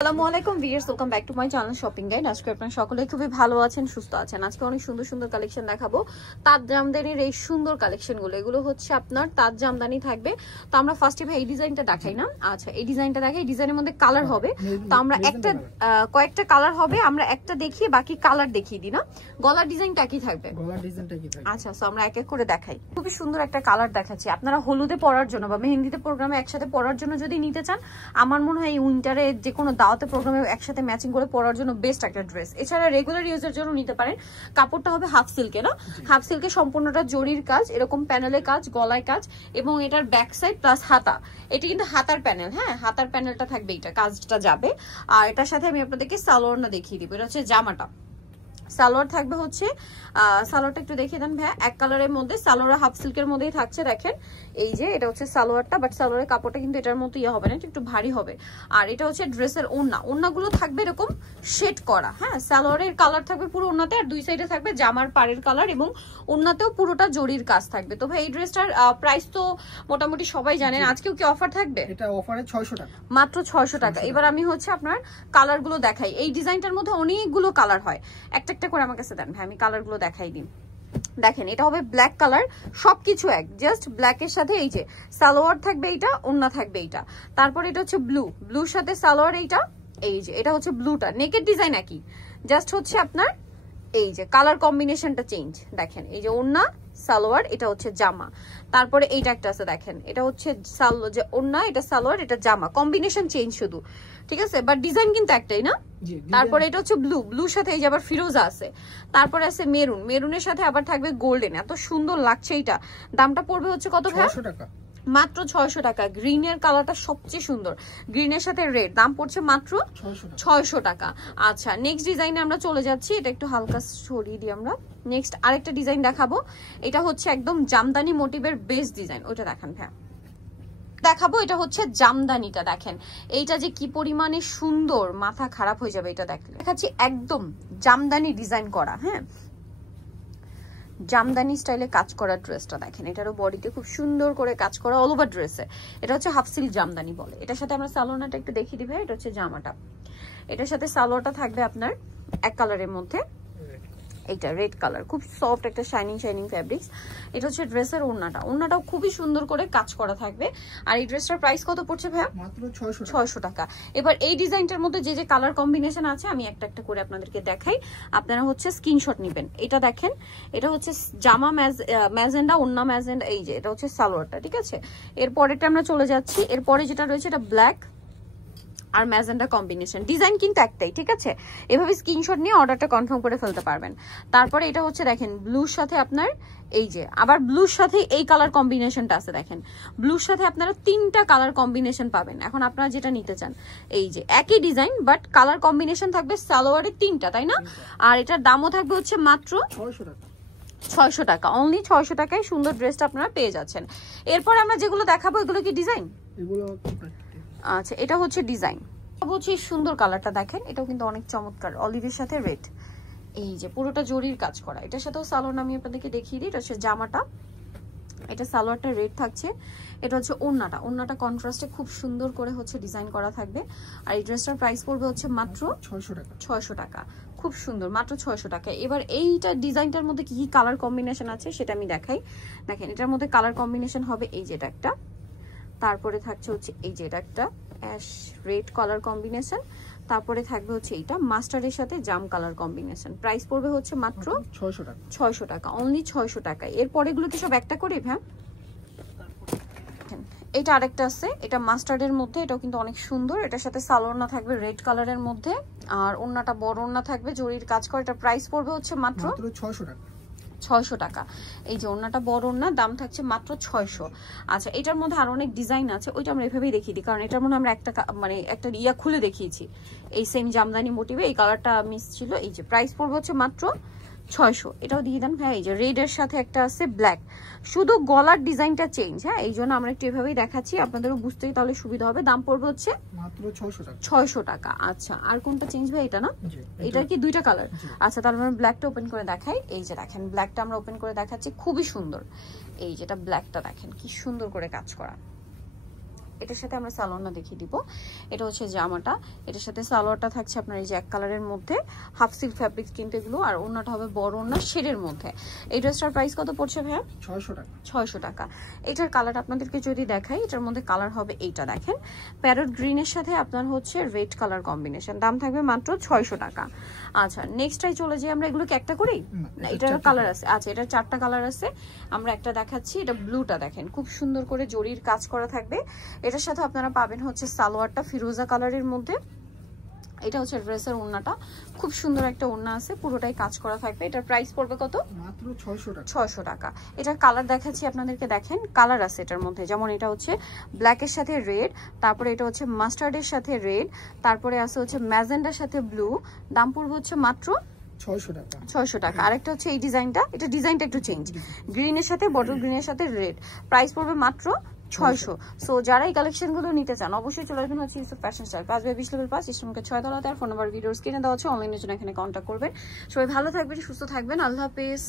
আসসালামু আলাইকুম viewers, welcome back to my channel shopping guide. আজকে আপনারা সকলেই খুবই ভালো আছেন, সুস্থ আছেন। আজকে অনেক সুন্দর সুন্দর কালেকশন দেখাবো। তাঁত জামদানির এই সুন্দর কালেকশনগুলো, এগুলো হচ্ছে আপনার তাঁত জামদানি থাকবে। তো আমরা ফার্স্টে ভাই এই ডিজাইনটা দেখাই না? আচ্ছা, এই ডিজাইনটা দেখাই। এই ডিজাইনের মধ্যে কালার হবে, তো আমরা কয়েকটা কালার হবে, আমরা একটা দেখিয়ে বাকি কালার দেখিয়ে দিই না। গলার ডিজাইনটা কি থাকবে? আচ্ছা, তো আমরা এক এক করে দেখাই। খুবই সুন্দর একটা কালার দেখাচ্ছি আপনারা হলুদে পরার জন্য বা মেহেন্দিতে প্রোগ্রামে একসাথে পরার জন্য যদি নিতে চান, আমার মনে হয় এই উইন্টারে যে কোনো দাওয়াতে প্রোগ্রামে একসাথে ম্যাচিং করে পরার জন্য বেস্ট একটা ড্রেস। এছাড়া রেগুলার ইউজের জন্য নিতে পারেন। কাপড়টা হবে হাফ সিল্কে, না হাফ সিল্কে, সম্পূর্ণটা জরির কাজ, এরকম প্যানেলে কাজ, গলায় কাজ, এবং এটার ব্যাক সাইড প্লাস হাতা। এটা কিন্তু হাতার প্যানেল, হ্যাঁ হাতার প্যানেলটা থাকবে, এটা কাজটা যাবে। আর এটার সাথে আমি আপনাদেরকে সালোয়ারটা দেখিয়ে দিব। এটা হচ্ছে জামাটা। সালোয়ার থাকবে হচ্ছে সালোয়ারটা একটু দেখিয়ে দেন ভাইয়া। এক কালারের মধ্যে সালোয়ার হাফ সিল্কের মধ্যেই থাকছে। দেখেন এই যে এটা হচ্ছে সালোয়ারটা, বাট সালোয়ারের কাপড়টা কিন্তু এটার মতো ইয়ে হবে না, একটু ভারী হবে। আর এটা হচ্ছে ড্রেসের ওড়না। ওড়নাগুলো থাকবে এরকম শেড করা, হ্যাঁ সালোয়ারের কালার থাকবে পুরো ওড়নাতে, আর দুই সাইডে থাকবে জামার পাড়ের কালার, এবং ওড়নাতেও পুরোটা জরির কাজ থাকবে। তো ভাই এই ড্রেসটার প্রাইস তো মোটামুটি সবাই জানেন। আজকেও কি অফার থাকবে? এটা অফারে 600 টাকা, মাত্র 600 টাকা। এবার আমি হচ্ছে আপনার কালারগুলো দেখাই। এই ডিজাইনটার মধ্যে অনেকগুলো কালার হয়, একটা একটা করে আমার কাছে দেন ভাই, আমি কালারগুলো দেখাই দিই। দেখেন এটা হবে ব্ল্যাক কালার, সবকিছু এক, জাস্ট ব্ল্যাকের সাথে এই যে সালোয়ার থাকবে, এইটা ওড়না থাকবে এইটা। তারপর এটা হচ্ছে ব্লুর সাথে সালোয়ার, এইটা এই যে এটা হচ্ছে ব্লুটা, নেকের ডিজাইন একই, জাস্ট হচ্ছে আপনার এই যে কালার কম্বিনেশনটা চেঞ্জ। দেখেন এই যে ওড়না সালোয়ার, এটা হচ্ছে জামা। তারপরে এইটা একটা আছে, দেখেন এটা হচ্ছে যে ওড়না, এটা সালোয়ার, এটা জামা, কম্বিনেশন চেঞ্জ শুধু, ঠিক আছে, বাট ডিজাইন কিন্তু একটাই না। তারপরে এটা হচ্ছে ব্লুর সাথে এই যে আবার ফিরোজা আছে। তারপরে আছে মেরুনের সাথে আবার থাকবে গোল্ডেন। এত সুন্দর লাগছে এটা। দামটা পড়বে হচ্ছে কত ভাই? 600 টাকা, মাত্র 600 টাকা। গ্রিনের কালারটা সবচেয়ে সুন্দর, গ্রিনের সাথে রেড, দাম পড়ছে মাত্র 600 টাকা। আচ্ছা, নেক্সট ডিজাইনে আমরা চলে যাচ্ছি। এটা একটু হালকা সরিয়ে দিই আমরা। নেক্সট আরেকটা ডিজাইন দেখাবো। এটা হচ্ছে একদম জামদানি মোটিভের বেস্ট ডিজাইন, ওইটা দেখান ভাই। দেখাবো এটা হচ্ছে জামদানিটা। দেখেন এইটা যে কি পরিমাণে সুন্দর, মাথা খারাপ হয়ে যাবে এটা দেখলে। দেখাচ্ছি একদম জামদানি ডিজাইন করা, হ্যাঁ জামদানি স্টাইলে কাজ করা ড্রেসটা দেখেন। এটারও বডিতে খুব সুন্দর করে কাজ করা, অল ওভার ড্রেসে। এটা হচ্ছে হাফ সিল্ক জামদানি বলে। এটার সাথে আমরা সালোয়ারটা একটু দেখিয়ে দিবে। এটা হচ্ছে জামাটা, এটার সাথে সালোয়ারটা থাকবে আপনার এক কালারের মধ্যে, এইটা রেড কালার, খুব সফট একটা শাইনিং ফ্যাব্রিক্স। এটা হচ্ছে ড্রেসের ওড়নাটাও খুবই সুন্দর করে কাজ করা থাকবে। আর এই ড্রেসটার প্রাইস কত পড়ছে ভাইয়া? মাত্র 600 টাকা। এবার এই ডিজাইনটার মধ্যে যে যে কালার কম্বিনেশন আছে আমি একটা একটা করে আপনাদেরকে দেখাই, আপনারা হচ্ছে স্ক্রিনশট নেবেন। এটা দেখেন, এটা হচ্ছে জামা ম্যাজেন্ডা, ওড়না ম্যাজেন্ডা, এই যে এটা হচ্ছে সালোয়ারটা, ঠিক আছে। এরপরেটা আমরা চলে যাচ্ছি। এরপরে যেটা রয়েছে এটা ব্ল্যাক আর ম্যাজেন্ডা কম্বিনেশন, ডিজাইন কিন্তু একটাই, ঠিক আছে। এভাবে স্ক্রিনশট নিয়ে অর্ডারটা কনফার্ম করে ফেলতে পারবেন। তারপরে এটা হচ্ছে দেখেন ব্লুর সাথে আপনার এই যে আবার ব্লুর সাথে এই কালার কম্বিনেশনটা আছে। দেখেন ব্লুর সাথে আপনারা 3টা কালার কম্বিনেশন পাবেন। এখন আপনারা যেটা নিতে চান, এই যে একই ডিজাইন বাট কালার কম্বিনেশন থাকবে সালোয়ারের 3টা, তাই না? আর এটার দামও থাকবে হচ্ছে মাত্র 600 টাকা। অনলি 600 টাকায় সুন্দর ড্রেসটা আপনারা পেয়ে যাচ্ছেন। এরপর আমরা যেগুলো দেখাবো এগুলো কি ডিজাইন? আচ্ছা, এটা হচ্ছে ডিজাইন, হচ্ছে সুন্দর কালারটা দেখেন, এটাও কিন্তু অনেক চমৎকার, অলিভের সাথে রেড, এই যে পুরোটা জরির কাজ করা। এটার সাথেও সালোয়ার আমি আপনাদেরকে দেখিয়ে দিই। এটা হচ্ছে জামাটা, এটা সালোয়ারটা রেড থাকছে। এটা হচ্ছে ওড়নাটা কন্ট্রাস্টে খুব সুন্দর করে হচ্ছে ডিজাইন করা থাকবে। আর এই ড্রেসটার প্রাইস পড়বে হচ্ছে মাত্র 600 টাকা। খুব সুন্দর, মাত্র 600 টাকা। এবার এইটা ডিজাইনটার মধ্যে কি কি কালার কম্বিনেশন আছে সেটা আমি দেখাই। দেখেন এটার মধ্যে কালার কম্বিনেশন হবে এই যে এটা একটা, তারপরে থাকছে হচ্ছে এই যে এটা একটা অ্যাশ রেড কালার কম্বিনেশন, তারপরে থাকবে হচ্ছে এইটা মাস্টারের সাথে জাম কালার কম্বিনেশন। প্রাইস পড়বে হচ্ছে মাত্র 600 টাকা, অনলি 600 টাকা। এরপরে এগুলো কি সব একটা করে? হ্যাঁ, এটা আরেকটা আছে, এটা মাস্টার্ডের মধ্যে, এটাও কিন্তু অনেক সুন্দর। এটার সাথে সালোয়ারটা থাকবে রেড কালারের মধ্যে, আর ওড়নাটা বড় ওড়না থাকবে, জরির কাজ করে। এটা প্রাইস পড়বে হচ্ছে মাত্র 600 টাকা। এই যে ওড়নাটা বড় ওড়না, দাম থাকছে মাত্র 600। আচ্ছা, এটার মধ্যে আরো অনেক ডিজাইন আছে, ওইটা আমরা এভাবেই দেখিয়ে দিই, কারণ এটার মধ্যে আমরা একটা ইয়া খুলে দেখিয়েছি। এই সেম জামদানি মোটিভে এই কালারটা মিস ছিল। এই যে প্রাইস পড়বে হচ্ছে মাত্র 600। এটাও দিয়ে দেন ভাই। এই যে রেড এর সাথে একটা আছে ব্ল্যাক, শুধু গলার ডিজাইনটা চেঞ্জ, হ্যাঁ এই জন্য আমরা একটু এভাবেই দেখাচ্ছি, আপনাদেরও বুঝতেই তাহলে সুবিধা হবে। দাম পড়বে হচ্ছে মাত্র 600 টাকা। আচ্ছা, আর কোনটা চেঞ্জ ভাই? এটা না, এটার কি 2টা কালার? আচ্ছা, তাহলে আমরা ব্ল্যাকটা ওপেন করে দেখাই। এই যে দেখেন ব্ল্যাকটা আমরা ওপেন করে দেখাচ্ছি, খুবই সুন্দর। এই যেটা ব্ল্যাকটা দেখেন কি সুন্দর করে কাজ করা, এটার সাথে আমরা সালোয়ারটা দেখিয়ে দিব। এটা হচ্ছে জামাটা, এটার সাথে সালোয়ারটা থাকছে আপনার এই যে এক কালারের মধ্যে, হাফ সিল্ক ফ্যাব্রিক কিন্তু এগুলো, আর ওড়নাটা হবে বড় ওড়না শেডের মধ্যে। এই ড্রেসটার প্রাইস কত পড়ছে ভাইয়া? 600 টাকা। 600 টাকা। এটার কালার আপনাদেরকে যদি দেখাই, এটার মধ্যে কালার হবে এইটা দেখেন, প্যারট গ্রিনের সাথে আপনার হচ্ছে রেড কালার কম্বিনেশন, দাম থাকবে মাত্র 600 টাকা। আচ্ছা নেক্সটটাই চলে যাই আমরা, এগুলো কি একটা করেই না এটার কালার আছে? আচ্ছা এটার 4টা কালার আছে, আমরা একটা দেখাচ্ছি। এটা ব্লুটা দেখেন, খুব সুন্দর করে জরির কাজ করা থাকবে। এটার সাথে আপনারা পাবেন হচ্ছে সালোয়ারটা ফিরোজা কালারের মধ্যে। এটা হচ্ছে ড্রেসের ওড়নাটা, খুব সুন্দর একটা ওড়না আছে, পুরোটাই কাজ করা থাকবে। এটার প্রাইস পড়বে কত? মাত্র 600 টাকা। 600 টাকা। এটার কালার দেখাচ্ছি আপনাদেরকে, দেখেন কালার আছে এটার মধ্যে, যেমন এটা হচ্ছে ব্ল্যাকের সাথে রেড, তারপরে এটা হচ্ছে মাস্টার্ডের সাথে রেড, তারপরে আছে হচ্ছে ম্যাজেন্ডার সাথে ব্লু। দাম পড়বে হচ্ছে মাত্র 600 টাকা। 600 টাকা। আরেকটা হচ্ছে এই ডিজাইনটা, এটা ডিজাইনটা একটু চেঞ্জ, গ্রিনের সাথে বটল গ্রিনের সাথে রেড, প্রাইস পড়বে মাত্র 600। সো যারা এই কালেকশন গুলো নিতে চান অবশ্যই চলে আসবেন হচ্ছে ইউসুফ ফ্যাশন স্টাইল, 5/20 লেভেল 5, ইসলামকে 6 তলাতে। আর ফোন নাম্বার ভিডিওর স্ক্রিনে দেওয়া আছে, অনলাইনের জন্য এখানে কন্ট্যাক্ট করবেন। সবাই ভালো থাকবেন, সুস্থ থাকবেন, আল্লাহ হাফেজ।